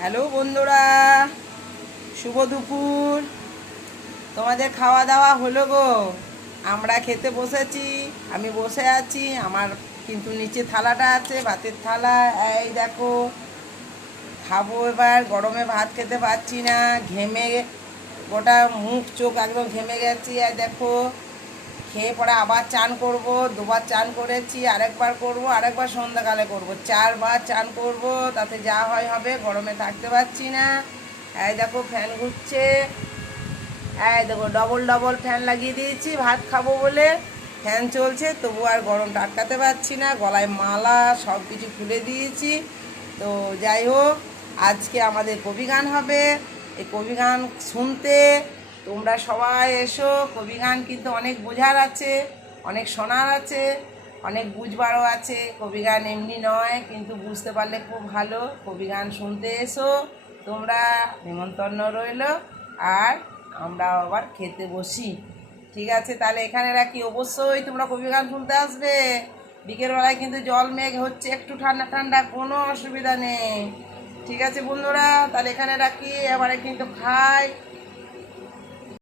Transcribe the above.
Hello বন্ধুরা, শুভ দুপুর। তোমাদের খাওয়া দাওয়া হলো গো? আমরা খেতে বসেছি, আমি বসে আছি, আমার কিন্তু নিচে থালাটা আছে, ভাতের থালা, এই দেখো। খাব এবার, গরমে ভাত খেতে পারছি না, ঘেমে গোটা মুখ চোখ একদম ঘেমে গেছি আর দেখো। খেয়ে পরে আবার চান করব, দুবার চান করেছি, আরেকবার করব, আরেকবার সন্ধ্যাকালে করব। চারবার চান করব, তাতে যা হয় হবে, গরমে থাকতে পারছি না। এই দেখো ফ্যান ঘুরছে। এই দেখো ডবল ডবল ফ্যান লাগিয়ে দিয়েছি, ভাত খাব বলে। ফ্যান চলছে, তবু আর গরম আটকাতে পারছি না, গলায় মালা, সব কিছু খুলে দিয়েছি। তো যাই হোক, আজকে আমাদের কবি গান হবে। এই কবি গান শুনতে তোমরা সবাই এসো। কবি গান কিন্তু অনেক বোঝার আছে, অনেক শোনার আছে, অনেক বুঝবারও আছে। কবি গান এমনি নয়, কিন্তু বুঝতে পারলে খুব ভালো। কবি গান শুনতে এসো, তোমরা নিমন্ত্রণ রইল, আর আমরা আবার খেতে বসি। ঠিক আছে, তাহলে এখানে রাখি। অবশ্যই তোমরা কবি গান শুনতে আসবে। বিকেলবেলায় কিন্তু জল মেঘ হচ্ছে, একটু ঠান্ডা ঠান্ডা, কোনো অসুবিধা নেই। ঠিক আছে বন্ধুরা, তাহলে এখানে রাখি। এবারে কিন্তু খাই।